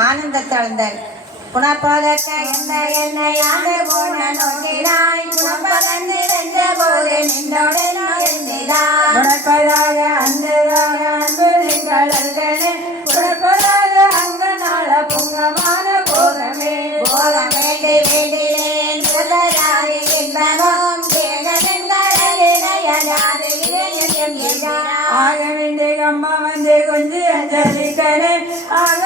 ஆனந்த தழுந்தல் என்ன என்னையாக போன நோக்கினாய். குணப்பதந்து வென்ற போது நின்றோடு நோய்ந்திராய் உனப்பதாக அன்பதாக அன்பு கடல்களே உனப்பதாக அங்கநாள புங்கமான போகமே. போகம் வேண்டி வேண்டினேன் புதராதி இன்பமும் ஆக வேண்டிய அம்மா வந்து கொஞ்சம் அஞ்சலிக்கனே ஆக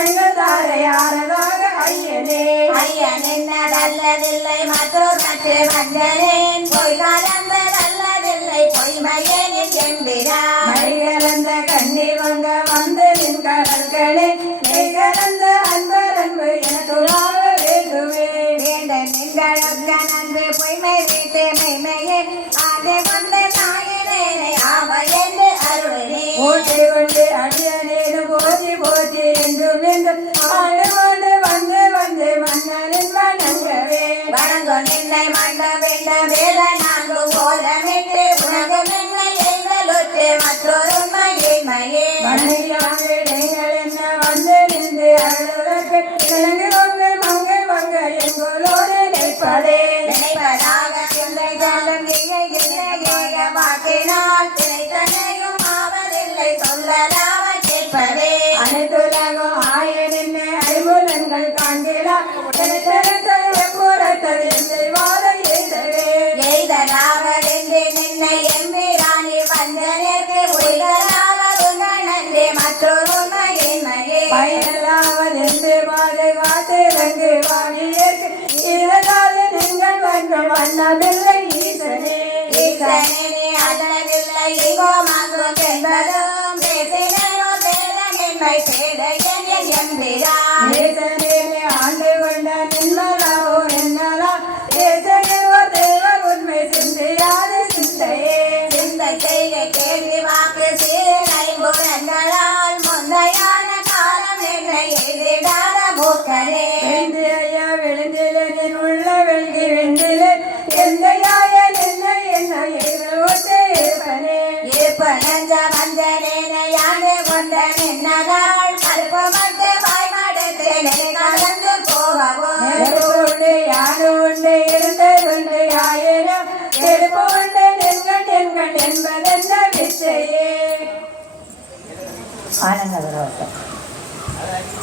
எங்கள் கண்கள் தாரை ஆனதாக ஐயனே. ஐயன் என்ன நல்லதில்லை மற்றோர் மற்ற வந்தனேன் பொய் கலந்த நல்லதில்லை பொய்மையேன் எம்பிராய் மைகலந்த கண்ணீர் வங்க வந்து நின் கடல்களே. மெய்கலந்த அன்பர் அன்பு எனக்குள்ளாக வேண்டுமே. வேண்ட நின்றளக்க நன்று பொய்மை வைத்து மெய்மையே. ஆண்டு கொண்ட நாயனேனை ஆவ என்று அருளே ஓட்டி கொண்டு அடியனேது போற்றி போற்றி என்றும் என்றும் ஆண்டு கொண்டு வந்து வந்து மன்னனின் வணங்கவே வணங்கு நின்னை மண்ட வேண்ட வேத நான்கு கோலமிட்டு உனக்கு நின்னை எங்களுற்று மற்றொரு மகிமையே மனைவியாவிடைகள் என்ன வந்து நின்று அழுவதற்கு இணங்கு கொங்கு மங்கை மங்க எங்களோடு நிற்பதே மகிமையே பயனலாவதென்று பாதுகாத்திறங்கு வாணியேற்கு இதனால நீங்கள் வந்து வண்ணமில்லை ஈசனே. ஈசனே அல்லதில்லை எங்கோ மங்கும் என்பதும் பேசினோ பேதமின்மை பேதையன் என் எம்பிரான் ஈசனே ஆண்டு கொண்ட நின்மலாவோ நின்னலா. ஈசனே தேவ உண்மை சிந்தையாது சிந்தையே. சிந்தை செய்க கேள்வி காலம் நின்ற எதிரான மூக்கரே வெந்து ஐயா விழுந்திலின் உள்ள வெள்கி வெண்டிலே. எந்தையாய நின்ன என்ன ஏதோட்டே இருப்பனே இருப்பு நெஞ்ச வந்தனேனை ஆண்டு கொண்ட நின்னதாள் கருப்பு மட்டு வாய் மடுத்து கலந்து போகவோ. நெருப்பு உண்டு யாரு Bye.